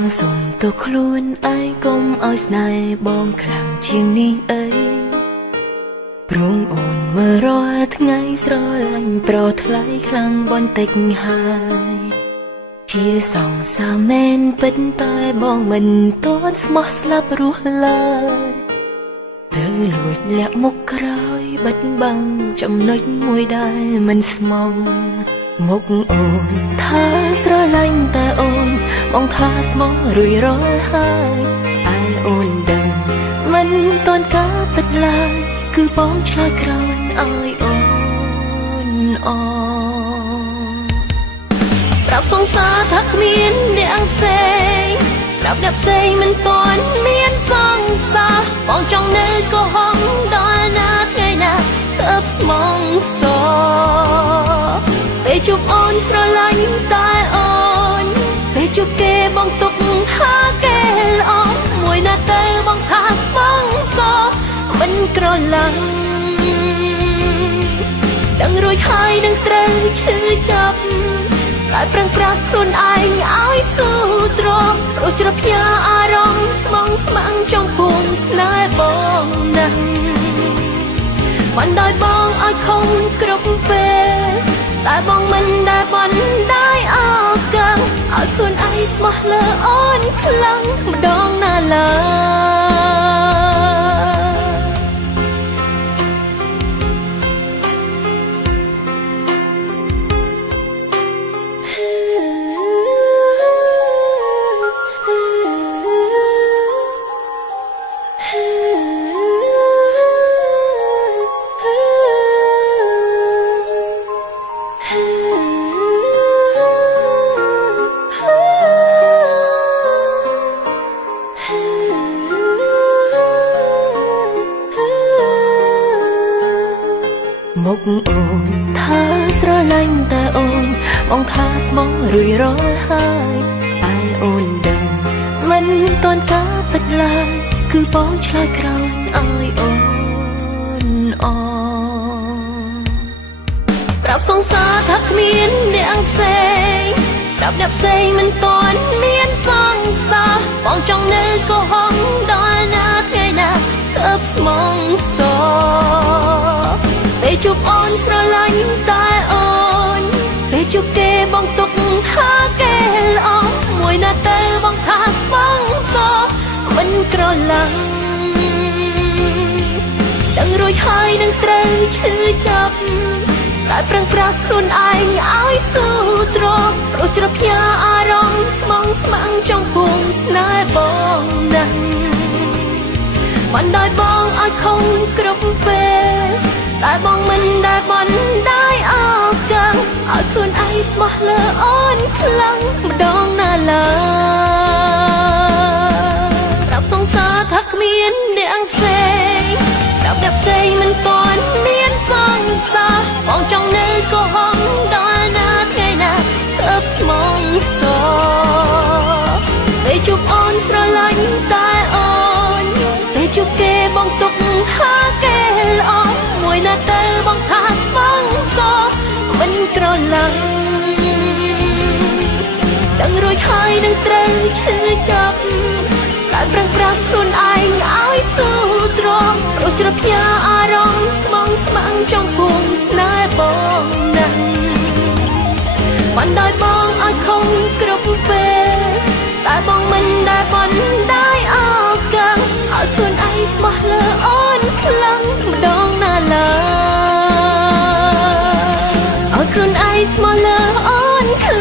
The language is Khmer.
បងសុំទោសខ្លួនឯងកុំឲ្យស្នេហ៍បងខ្លាំងជាងនេះអីព្រមអូនមើលរាល់ថ្ងៃស្រឡាញ់ប្រថ្លៃខ្លាំងបន្តិចហើយជាសង្សារមែនពិតតែបងមិនទាន់ស្មោះស្លាប់រស់ឡើយទៅលួចលាក់មុខក្រោយបិទបាំងចំណុចមួយដែលមិនស្មងមុខអូនថាស្រឡាញ់តែអូនបងថាស្មោះរួចរាល់ហើយតែអូនដឹងមិនទាន់ការពិតឡើយគឺបងឆ្លើយក្រោយឲ្យអូនអប្រាប់សង្សារថាគ្មានអ្នកផ្សេងប្រាប់អ្នកផ្សេងមិនទាន់មានសង្សារបងចង់នៅកុហកដល់ណាថ្ងៃណាទើបស្មងសពេលជួបអូនស្រឡាញ់តែអូនពេលជួបគេបងទុកថាគេល្អមួយណាទៅបងថាស្មងសមិនក្រឡាំងដឹងរួចហើយនឹងត្រូវឈឺចាប់lại prang prang khuôn anh ái su trom rồi chợt nhớ arong smong smang trong buồn snai bong nắng bạn đòi bong ai không cướp về tại bong mình đại bắn đại ao căng ở khuôn ai smah lơ on khlang đong na la một ồn thaស្រឡាញ់តែអូនបងថាស្មោះរួចរាល់ហើយតែអូនដឹងមិនទាន់ការពិតឡើយគឺបងឆ្លើយក្រោយឲ្យអូនអប្រាប់សង្សារថាគ្មានអ្នកផ្សេងប្រាប់អ្នកផ្សេងមិនទាន់មានសង្សារបងចង់នៅកុហកដល់ណាថ្ងៃណាទើបស្មងសពេលជួបអូនស្រឡាញ់តែអូនពេលជួបគេបងទុកថាគេល្អមួយណាទៅបងថាស្មងសមិនក្រឡាំងដឹងរួចហើយនឹងត្រូវឈឺចាប់តែប្រឹងប្រាស់ខ្លួនឯងឲ្យស៊ូទ្រាំព្រោះជ្រភ្ញាអារម្មណ៍ស្មងស្មាំងtrongពុំស្នេហ៍បងណាស់បានដោយបងឲ្យខំគ្រប់ពេលតែបងមិនដែលបន់ដែរអើកាំងឲ្យខ្លួនឯងស្មោះលើអូនខ្លាំងម្ដងណាឡើប្រាប់សង្សារថាគ្មានអ្នកផ្សេងប្រាប់អ្នកផ្សេងមិនទាន់មានសង្សារបងចង់នៅកុហកដល់ណាថ្ងៃណាទើបស្មងសពេលជួបអូនស្រឡាញ់តែអូនពេលជួបគេបងទុកថាគេល្អមួយណាទៅបងថាស្មងសមិនក្រឡាំងដឹងរួចហើយនឹងត្រូវឈឺចាប់តែប្រឹងប្រាស់ខ្លួនឯងឲ្យស៊ូទ្រាំព្រោះជ្រភ្ញាអារម្មណ៍ស្មងស្មាំងtrongពុំស្នេហ៍បងណាស់បានដោយបងឲ្យខំគ្រប់ពេលតែបងមិនដែលបន់ដែរអើកាំងឲ្យខ្លួនឯងស្មោះលើអូនខ្លាំងម្ដងណាឡើយឲ្យខ្លួនឯងស្មោះលើអូនខ្